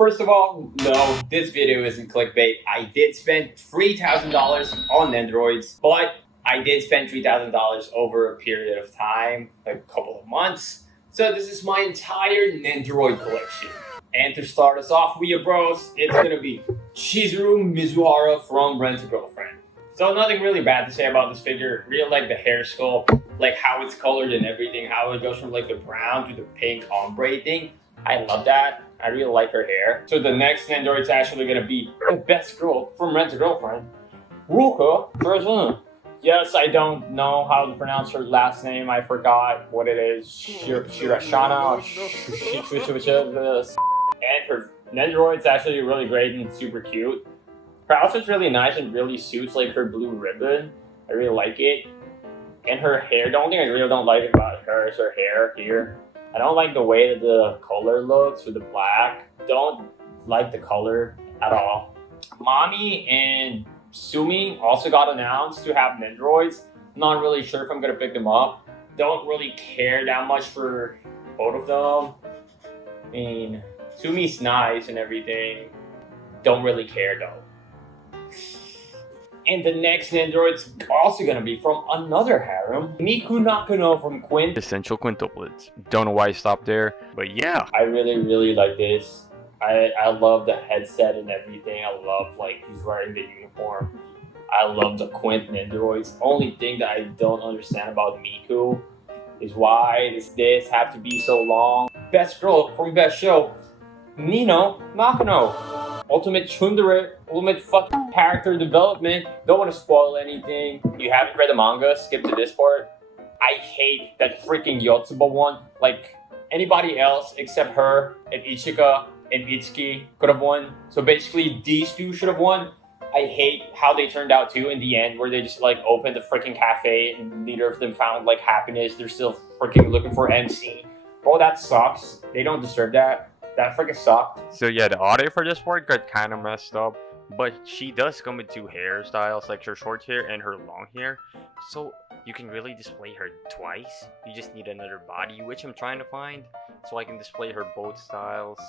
First of all, no, this video isn't clickbait. I did spend $3,000 on Nendoroids, but I did spend $3,000 over a period of time, like a couple of months. So this is my entire Nendoroid collection. And to start us off, we bros, it's gonna be Chizuru Mizuhara from Rent a Girlfriend. So nothing really bad to say about this figure. Really like the hair sculpt, like how it's colored and everything, how it goes from like the brown to the pink ombre thing. I love that. I really like her hair. So the next Nendoroid is actually gonna be the best girl from Rent a Girlfriend, Ruka Verzun. Yes, I don't know how to pronounce her last name. I forgot what it is. Shirashana. And her Nendoroid's actually really great and super cute. Her outfit's really nice and really suits like her blue ribbon. I really like it. And her hair, the only thing I really don't like about her is her hair here. I don't like the way that the color looks with the black. Don't like the color at all. Mami and Sumi also got announced to have Nendoroids. Not really sure if I'm gonna pick them up. Don't really care that much for both of them. I mean, Sumi's nice and everything. Don't really care though. And the next Nendoroid's also gonna be from another harem, Miku Nakano from Quint. Essential quintuplets. Don't know why I stopped there, but yeah. I really like this. I love the headset and everything. I love like he's wearing the uniform. I love the Quint Nendoroids. Only thing that I don't understand about Miku is why does this have to be so long? Best girl from best show, Nino Nakano. Ultimate tsundere, ultimate fucking character development. Don't want to spoil anything. You haven't read the manga, skip to this part. I hate that freaking Yotsuba one. Like, anybody else except her and Ichika and Itsuki could have won. So basically, these two should have won. I hate how they turned out too in the end, where they just like opened the freaking cafe and neither of them found like happiness. They're still freaking looking for MC. Oh, that sucks. They don't deserve that. That freaking sucked. So yeah, the audio for this part got kind of messed up, but she does come with two hairstyles, like her short hair and her long hair. So you can really display her twice. You just need another body, which I'm trying to find, so I can display her both styles,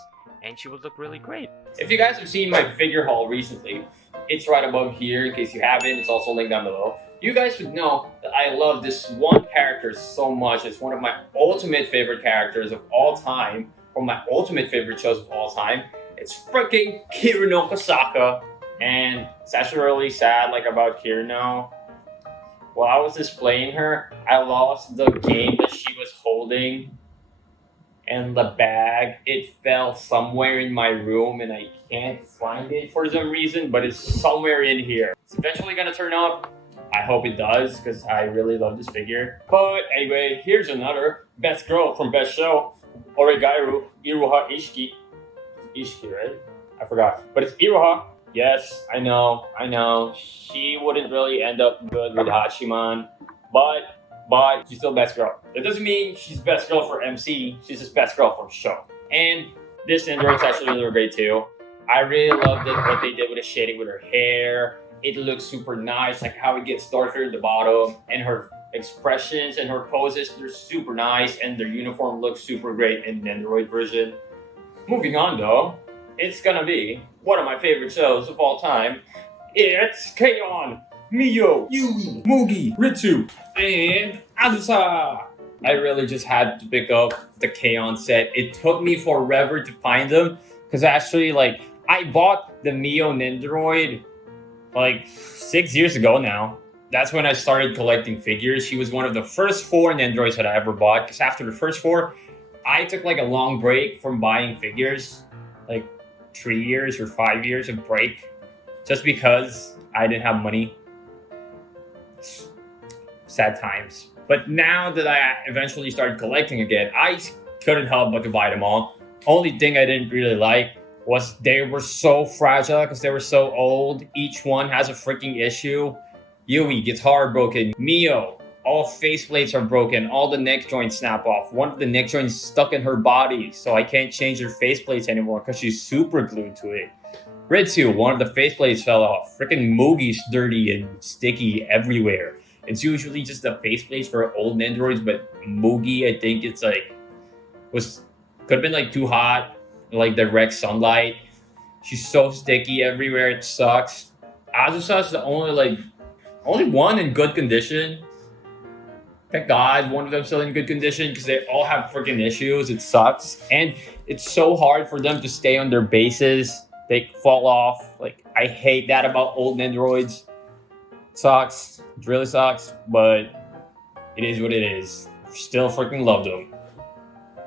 and she would look really great. If you guys have seen my figure haul recently, it's right above here. In case you haven't, it's also linked down below. You guys should know that I love this one character so much. It's one of my ultimate favorite characters of all time. From my ultimate favorite shows of all time. It's freaking Kirino Kosaka. And it's actually really sad, like about Kirino. While I was displaying her, I lost the game that she was holding. And the bag, it fell somewhere in my room and I can't find it for some reason, but it's somewhere in here. It's eventually gonna turn up. I hope it does, because I really love this figure. But anyway, here's another best girl from best show. Oregairu Iruha Ishiki. Ishiki, right? I forgot. But it's Iruha. Yes, I know. She wouldn't really end up good with Hachiman. But she's still best girl. It doesn't mean she's best girl for MC. She's just best girl for show. And this Nendoroid's actually really great too. I really loved it, what they did with the shading with her hair. It looks super nice, like how it gets darker at the bottom. And her expressions and her poses, they're super nice, and their uniform looks super great in the Nendoroid version. Moving on though, it's gonna be one of my favorite shows of all time. It's K-On! Miyo, Yui, Mugi, Ritsu, and Azusa! I really just had to pick up the K-On set. It took me forever to find them, because actually, like, I bought the Miyo Nendoroid like 6 years ago now. That's when I started collecting figures. She was one of the first 4 Nendoroids that I ever bought, because after the first 4, I took like a long break from buying figures, like 3 years or 5 years of break, just because I didn't have money. Sad times. But now that I eventually started collecting again, I couldn't help but to buy them all. Only thing I didn't really like was they were so fragile because they were so old. Each one has a freaking issue. Yui, guitar broken. Mio, all faceplates are broken. All the neck joints snap off. One of the neck joints stuck in her body, so I can't change her faceplates anymore because she's super glued to it. Ritsu, one of the faceplates fell off. Freaking Mugi's dirty and sticky everywhere. It's usually just the faceplates for old Nendoroids, but Mugi, I think it's like, could have been like too hot like direct sunlight. She's so sticky everywhere. It sucks. Azusa's the only one in good condition. Thank God one of them's still in good condition because they all have freaking issues. It sucks. And it's so hard for them to stay on their bases. They fall off. Like, I hate that about old Nendoroids. It sucks. It really sucks. But it is what it is. Still freaking love them.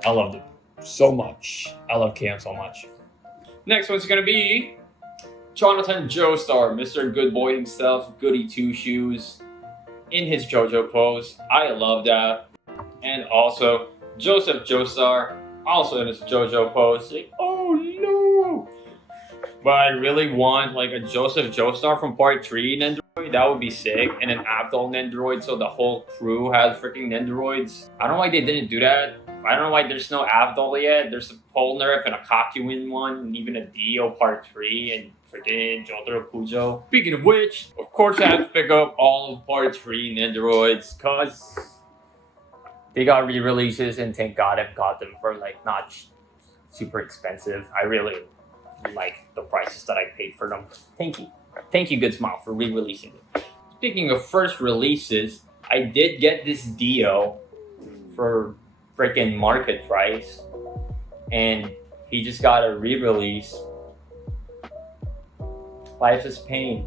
I love them so much. I love Cam so much. Next one's gonna be Jonathan Joestar, Mr. Good Boy himself, goody two shoes. In his JoJo pose. I love that. And also Joseph Joestar, also in his JoJo pose. Like, oh no! But I really want like a Joseph Joestar from part 3 Nendoroid. That would be sick. And an Abdul Nendoroid so the whole crew has freaking Nendoroids. I don't know why they didn't do that. I don't know why there's no Abdul yet. There's a Polnareff and a Kakuin one, and even a Dio part 3, and freaking Jotaro Kujo. Speaking of which, of course I have to pick up all of part 3 Nendoroids, cause they got re-releases, and thank God I've got them for like not super expensive. I really like the prices that I paid for them. Thank you. Thank you, Good Smile, for re-releasing them. Speaking of first releases, I did get this Dio for freaking market price, and he just got a re-release. Life is pain.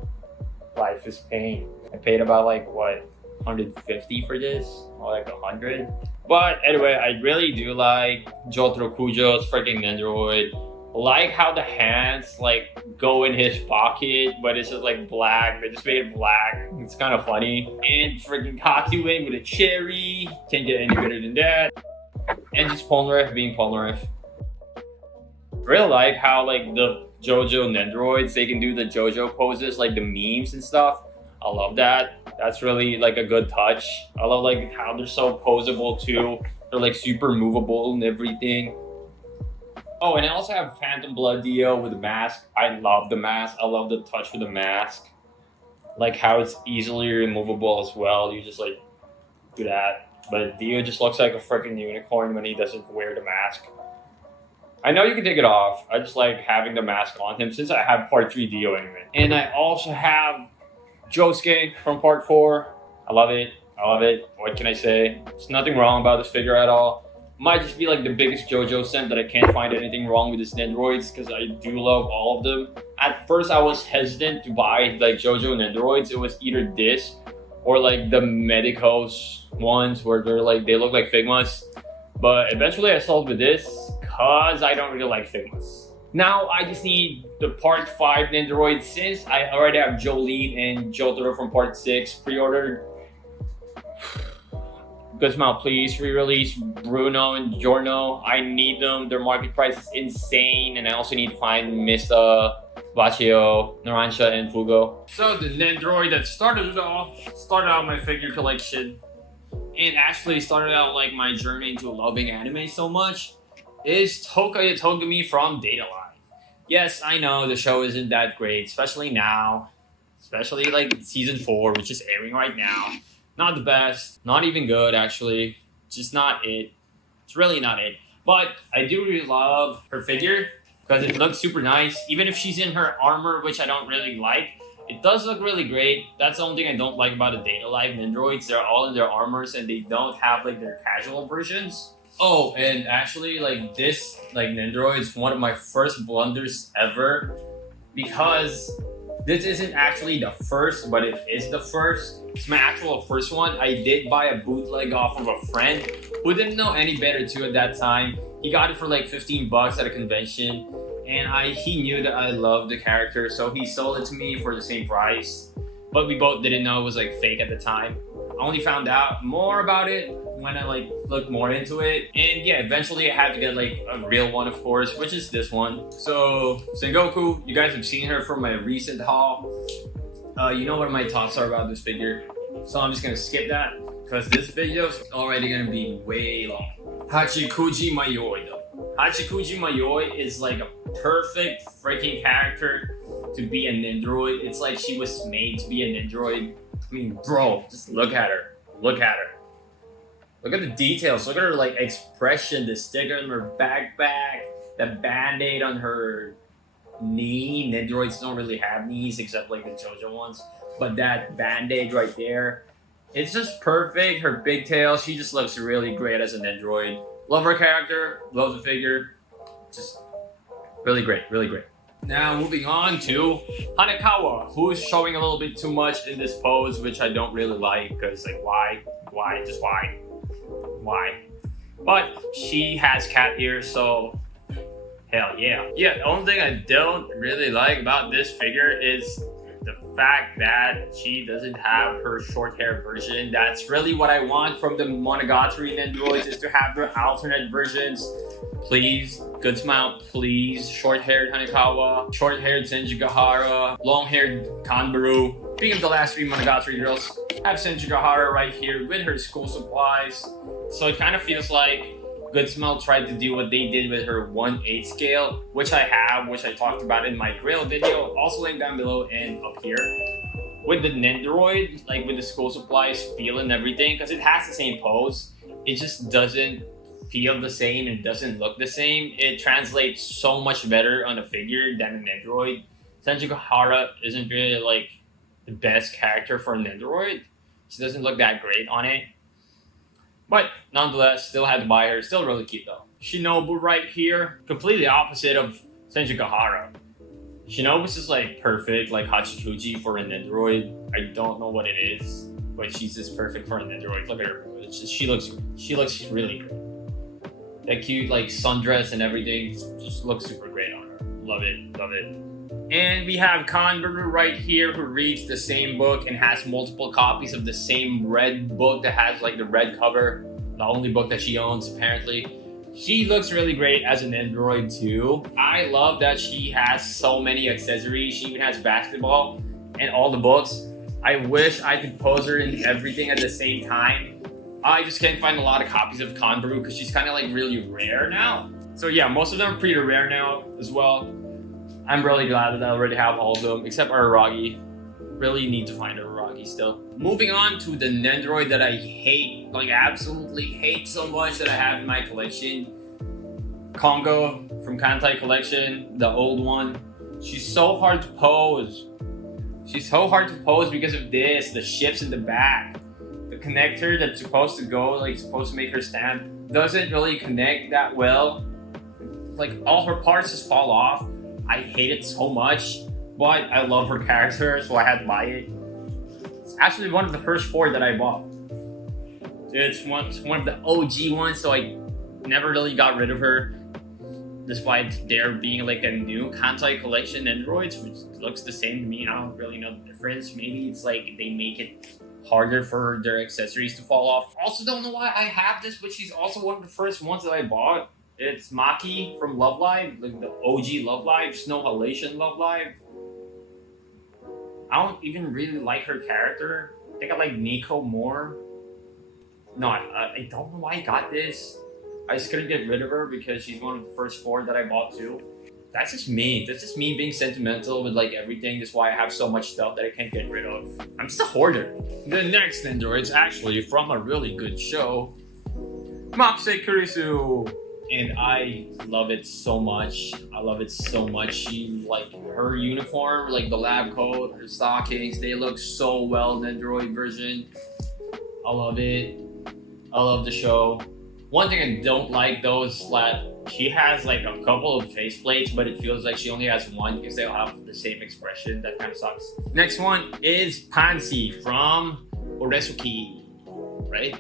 Life is pain. I paid about like what, 150 for this, or like 100. But anyway, I really do like Jotaro Kujo's freaking Nendoroid. Like how the hands like go in his pocket, but it's just like black. They just made it black. It's kind of funny. And freaking Kakuin with a cherry. Can't get any better than that. And just Polnareff being Polnareff. Really like how like the JoJo Nendoroids, they can do the JoJo poses, like the memes and stuff. I love that. That's really like a good touch. I love like how they're so posable too. They're like super movable and everything. Oh, and I also have Phantom Blood Dio with the mask. I love the mask. I love the touch with the mask. Like how it's easily removable as well. You just like do that. But Dio just looks like a freaking unicorn when he doesn't wear the mask. I know you can take it off. I just like having the mask on him since I have part 3 Dio anyway. And I also have Josuke from part 4. I love it. I love it. What can I say? There's nothing wrong about this figure at all. Might just be like the biggest JoJo simp that I can't find anything wrong with his Nendoroids because I do love all of them. At first I was hesitant to buy like JoJo Nendoroids. It was either this or like the Medicos ones where they're like, they look like Figmas. But eventually I sold with this because I don't really like Figmas. Now I just need the part 5 Nendoroid since I already have Jolene and Jotaro from part 6 pre-ordered. Good Smile, please re-release Bruno and Giorno. I need them. Their market price is insane, and I also need to find Mista, Baccio, Narancia, and Fugo. So the Nendoroid that started out my figure collection, and actually started out like my journey into loving anime so much, is Toka Togami from Data Live. Yes, I know the show isn't that great, especially now, especially like season 4, which is airing right now. Not the best, not even good actually, just not it. It's really not it. But I do really love her figure because it looks super nice. Even if she's in her armor, which I don't really like, it does look really great. That's the only thing I don't like about the Data Live Nendoroids. They're all in their armors and they don't have like their casual versions. Oh, and actually like this like Nendoroid is one of my first blunders ever because this isn't actually the first, but it is the first. It's my actual first one. I did buy a bootleg off of a friend who didn't know any better too at that time. He got it for like 15 bucks at a convention, and he knew that I loved the character, so he sold it to me for the same price. But we both didn't know it was like fake at the time. I only found out more about it when I like looked more into it, and yeah, eventually I had to get like a real one, of course, which is this one. So Sengoku, you guys have seen her from my recent haul. You know what my thoughts are about this figure, so I'm just gonna skip that because this video is already gonna be way long. Hachikuji Mayoi though. Hachikuji Mayoi is like a perfect freaking character to be a Nendoroid. It's like she was made to be a Nendoroid. I mean, bro, just look at her. Look at her. Look at the details. Look at her like expression, the sticker on her backpack, The band-aid on her knee. Nendoroids don't really have knees except like the JoJo ones. But that band-aid right there, it's just perfect. Her big tail, she just looks really great as a Nendoroid. Love her character, love the figure. Just really great, really great. Now moving on to Hanekawa, who's showing a little bit too much in this pose, which I don't really like, because like why? Just why? But she has cat ears, so hell yeah. Yeah, the only thing I don't really like about this figure is the fact that she doesn't have her short hair version. That's really what I want from the Monogatari Nendoroids, is to have their alternate versions. Please, good smile, please. Short-haired Hanekawa, short-haired Senjigahara, long-haired Kanbaru. Being of the last 3 Monogatari girls, I have Senjigahara right here with her school supplies. So it kind of feels like Good Smell tried to do what they did with her 1/8 scale, which I have, which I talked about in my Grail video, also linked down below and up here. With the Nendoroid, like with the school supplies feel and everything, because it has the same pose, it just doesn't feel the same and doesn't look the same. It translates so much better on a figure than a Nendoroid. Senjigahara isn't really like the best character for a Nendoroid. She doesn't look that great on it. But nonetheless, still had to buy her. Still really cute though. Shinobu right here, completely opposite of Senjigahara. Shinobu's is like perfect, like Hachikuji for a Nendoroid. I don't know what it is, but she's just perfect for a Nendoroid. Look at her. It's just, she looks really great. That cute like sundress and everything just looks super great on her. Love it, love it. And we have Kanbaru right here, who reads the same book and has multiple copies of the same red book that has like the red cover. The only book that she owns, apparently. She looks really great as an Nendoroid too. I love that she has so many accessories. She even has basketball and all the books. I wish I could pose her in everything at the same time. I just can't find a lot of copies of Kanbaru because she's kind of like really rare now. So yeah, most of them are pretty rare now as well. I'm really glad that I already have all of them, except Araragi. Really need to find Araragi still. Moving on to the Nendoroid that I hate, like absolutely hate so much that I have in my collection. Kongo from Kantai Collection, the old one. She's so hard to pose. She's so hard to pose because of this, the ships in the back. The connector that's supposed to go, like supposed to make her stand, doesn't really connect that well. Like all her parts just fall off. I hate it so much, but I love her character, so I had to buy it. It's actually one of the first 4 that I bought. It's one of the OG ones, so I never really got rid of her, despite there being like a new Kantai Collection Nendoroids, which looks the same to me. I don't really know the difference. Maybe it's like they make it harder for their accessories to fall off. Also don't know why I have this, but she's also one of the first ones that I bought. It's Maki from Love Live, like the OG Love Live, Snow Halation Love Live. I don't even really like her character. I think I like Nico more. No, I don't know why I got this. I just couldn't get rid of her because she's one of the first 4 that I bought too. That's just me. That's just me being sentimental with like everything. That's why I have so much stuff that I can't get rid of. I'm just a hoarder. The next Nendoroid is actually from a really good show, Mapse Kurisu. And I love it so much. I love it so much. She, like, her uniform, like the lab coat, her stockings, they look so well, Nendoroid version. I love it. I love the show. One thing I don't like though is that she has like a couple of faceplates, but it feels like she only has one because they all have the same expression. That kind of sucks. Next one is Pansy from Oresuki. Right?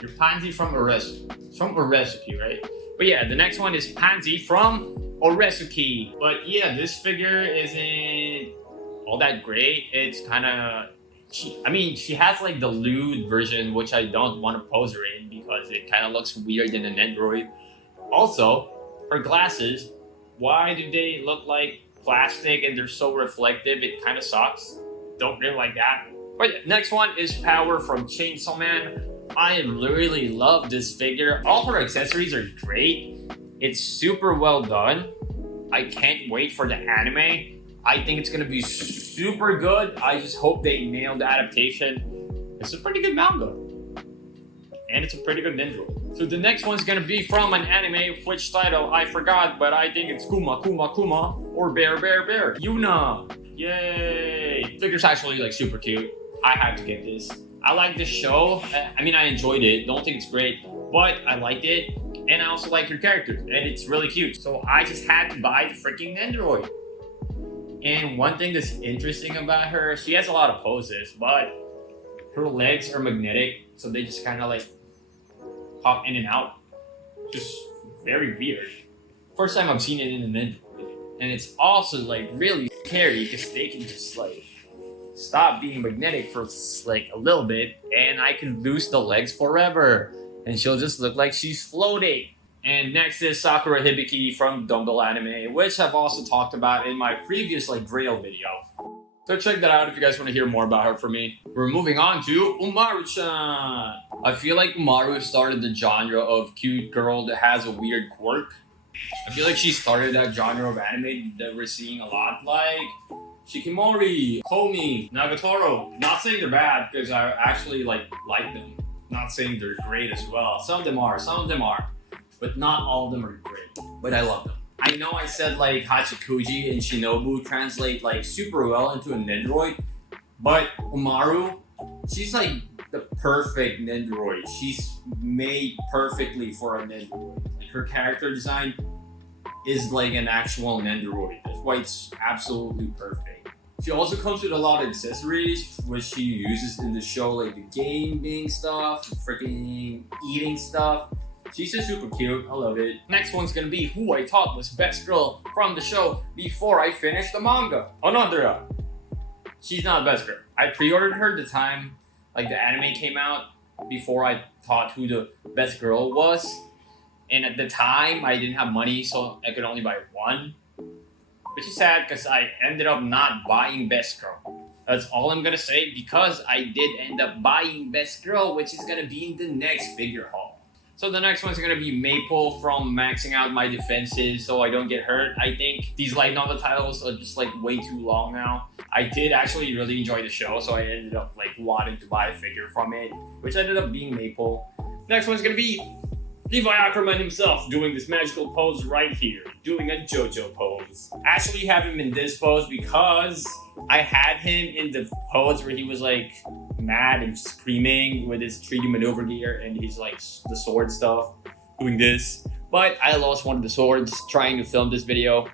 You're Pansy from Oresuki. It's from Oresuki, right? But yeah, the next one is Pansy from Oresuki. But yeah, this figure isn't all that great. It's kind of... She has like the lewd version, which I don't want to pose her in because it kind of looks weird in a Nendoroid. Also, her glasses, why do they look like plastic and they're so reflective? It kind of sucks. Don't really like that. But yeah, next one is Power from Chainsaw Man. I really love this figure. All her accessories are great. It's super well done. I can't wait for the anime. I think it's gonna be super good. I just hope they nail the adaptation. It's a pretty good manga. And it's a pretty good Nendoroid. So the next one's gonna be from an anime, which title I forgot, but I think it's Kuma or Bear. Yuna! Yay! Figure's actually like super cute. I had to get this. I like this show. I mean, I enjoyed it. Don't think it's great, but I liked it. And I also like her character, and it's really cute. So I just had to buy the freaking Nendoroid. And one thing that's interesting about her, she has a lot of poses, but her legs are magnetic, so they just kind of like pop in and out. Just very weird. First time I've seen it in a Nendoroid. And it's also like really scary because they can just like stop being magnetic for like a little bit, and I can lose the legs forever. And she'll just look like she's floating. And next is Sakura Hibiki from Dumbbell Anime, which I've also talked about in my previous like Grail video. So check that out if you guys want to hear more about her from me. We're moving on to Umaru-chan. I feel like Umaru started the genre of cute girl that has a weird quirk. I feel like she started that genre of anime that we're seeing a lot, like Shikimori, Komi, Nagatoro. Not saying they're bad, because I actually like them. Not saying they're great as well. Some of them are, but not all of them are great. But I love them. I know I said like Hachikuji and Shinobu translate like super well into a Nendoroid, but Umaru, she's like the perfect Nendoroid. She's made perfectly for a Nendoroid. Like her character design is like an actual Nendoroid. That's why it's absolutely perfect. She also comes with a lot of accessories, which she uses in the show, like the gaming stuff, freaking eating stuff. She's just super cute. I love it. Next one's gonna be who I thought was best girl from the show before I finished the manga. Onodera. She's not the best girl. I pre-ordered her the time like the anime came out before I thought who the best girl was. And at the time, I didn't have money, so I could only buy one. Which is sad because I ended up not buying Best Girl. That's all I'm gonna say, because I did end up buying Best Girl, which is gonna be in the next figure haul. So the next one's gonna be Maple from maxing out my defenses so I don't get hurt. I think these light novel titles are just like way too long now. I did actually really enjoy the show, so I ended up like wanting to buy a figure from it, which ended up being Maple. Next one's gonna be Levi Ackerman himself doing this magical pose right here, doing a JoJo pose. I actually have him in this pose because I had him in the pose where he was like mad and screaming with his 3D maneuver gear and his like the sword stuff, doing this. But I lost one of the swords trying to film this video.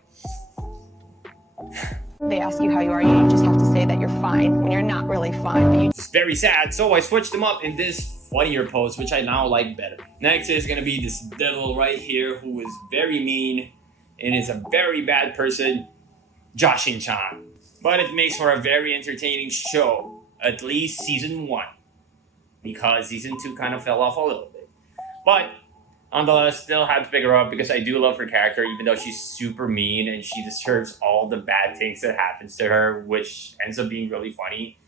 They ask you how you are, you just have to say that you're fine when you're not really fine. But It's very sad, so I switched them up in this funnier pose, which I now like better. Next is gonna be this devil right here who is very mean and is a very bad person, Joshin-chan. But it makes for a very entertaining show, at least season 1, because season 2 kind of fell off a little bit. But nonetheless, still had to pick her up because I do love her character, even though she's super mean and she deserves all the bad things that happens to her, which ends up being really funny.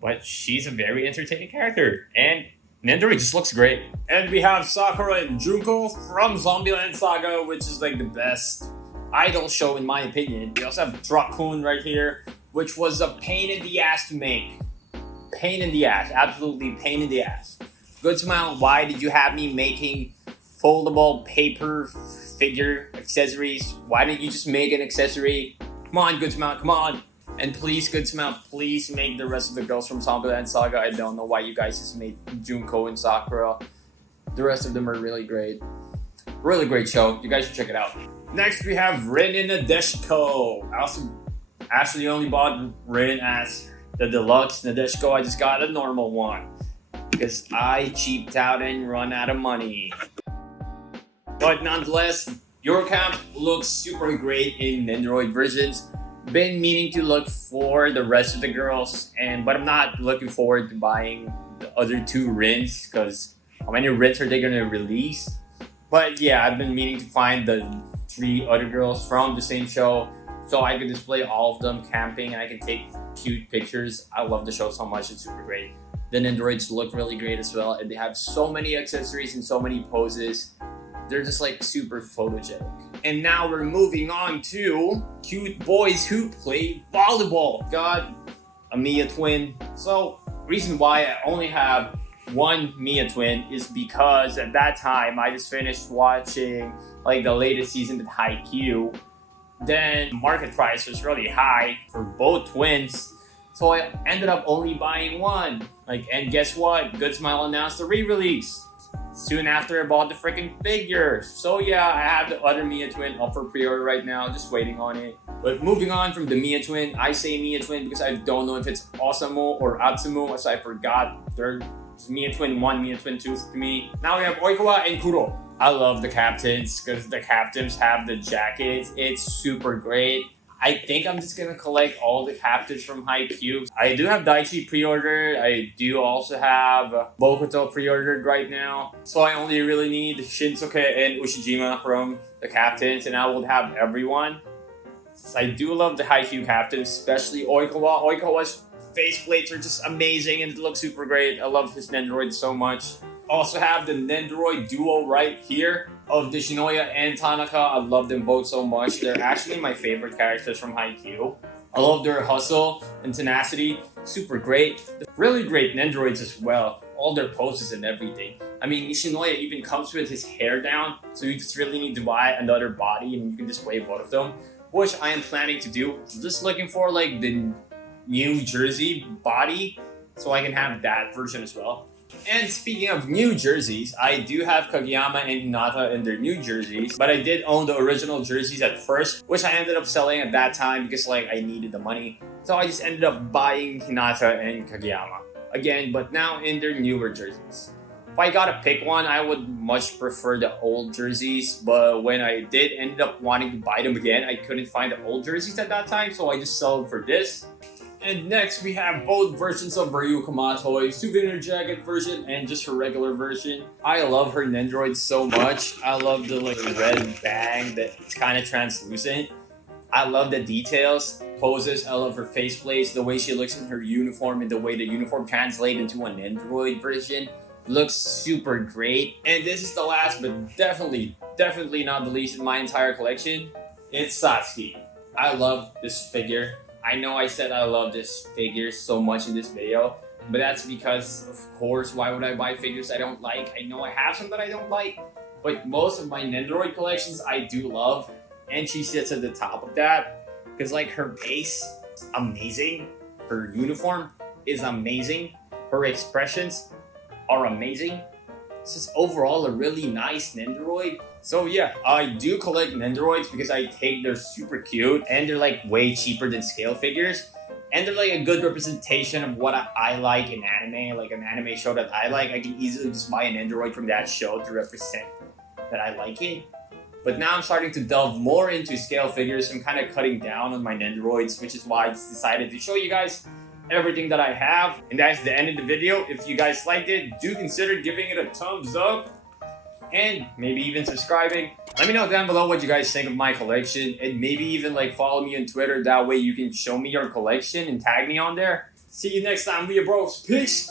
But she's a very entertaining character, and Nendoroid just looks great. And we have Sakura and Junko from Zombieland Saga, which is like the best idol show in my opinion. We also have Drakun right here, which was a pain in the ass to make. Pain in the ass, absolutely pain in the ass. Good Smile, why did you have me making foldable paper figure accessories? Why didn't you just make an accessory? Come on, Good Smile, come on. And please, Good Smile, please make the rest of the girls from Zombieland Saga. I don't know why you guys just made Junko and Sakura. The rest of them are really great. Really great show. You guys should check it out. Next, we have Rin and Nadeshiko. I also actually only bought Rin as the deluxe Nadeshiko. I just got a normal one because I cheaped out and run out of money. But nonetheless, your camp looks super great in Nendoroid versions. Been meaning to look for the rest of the girls, but I'm not looking forward to buying the other 2 Rins because how many Rins are they gonna release? But yeah, I've been meaning to find the 3 other girls from the same show so I can display all of them camping and I can take cute pictures. I love the show so much, it's super great. The Nendoroids look really great as well, and they have so many accessories and so many poses. They're just like super photogenic. And now we're moving on to cute boys who play volleyball. Got a Mia twin. So reason why I only have one Mia twin is because at that time I just finished watching like the latest season of Haikyuu. Then market price was really high for both twins, so I ended up only buying one. And guess what? Good Smile announced the re-release. Soon after, I bought the freaking figure. So yeah, I have the other Mia twin up for pre-order right now, just waiting on it. But moving on from the Mia twin, I say Mia twin because I don't know if it's Osamu or Atsumu, as I forgot. There's Mia twin 1, Mia twin 2 for me. Now we have Oikawa and Kuro. I love the captains because the captains have the jackets. It's super great. I think I'm just gonna collect all the captains from Haikyuu. I do have Daichi pre-ordered. I do also have Bokuto pre-ordered right now. So I only really need Shinsuke and Ushijima from the captains, and I will have everyone. I do love the Haikyuu captains, especially Oikawa. Oikawa's faceplates are just amazing and it looks super great. I love his Nendoroid so much. Also have the Nendoroid duo right here of the Shinoya and Tanaka. I love them both so much. They're actually my favorite characters from Haikyuu. I love their hustle and tenacity. Super great. Really great Nendoroids as well. All their poses and everything. I mean, Ishinoya even comes with his hair down, so you just really need to buy another body and you can display both of them, which I am planning to do. Just looking for like the New Jersey body so I can have that version as well. And speaking of new jerseys, I do have Kageyama and Hinata in their new jerseys, but I did own the original jerseys at first, which I ended up selling at that time because like I needed the money. So I just ended up buying Hinata and Kageyama again, but now in their newer jerseys. If I gotta pick one, I would much prefer the old jerseys, but when I did end up wanting to buy them again, I couldn't find the old jerseys at that time, so I just sold for this. And next, we have both versions of Ryu Kamatoe, souvenir jacket version and just her regular version. I love her Nendoroid so much. I love the like red bang that it's kind of translucent. I love the details, poses. I love her faceplates, the way she looks in her uniform, and the way the uniform translates into a Nendoroid version. Looks super great. And this is the last, but definitely not the least in my entire collection. It's Satsuki. I love this figure. I know I said I love this figure so much in this video, but that's because, of course, why would I buy figures I don't like? I know I have some that I don't like, but most of my Nendoroid collections I do love, and she sits at the top of that, because like her base, amazing, her uniform is amazing, her expressions are amazing. It's just overall a really nice Nendoroid. So yeah, I do collect Nendoroids because I think they're super cute and they're like way cheaper than scale figures. And they're like a good representation of what I like in anime, like an anime show that I like. I can easily just buy an Nendoroid from that show to represent that I like it. But now I'm starting to delve more into scale figures. I'm kind of cutting down on my Nendoroids, which is why I just decided to show you guys everything that I have. And that's the end of the video. If you guys liked it, do consider giving it a thumbs up and maybe even subscribing. Let me know down below what you guys think of my collection, and maybe even like follow me on Twitter. That way you can show me your collection and tag me on there. See you next time, we are bros. Peace.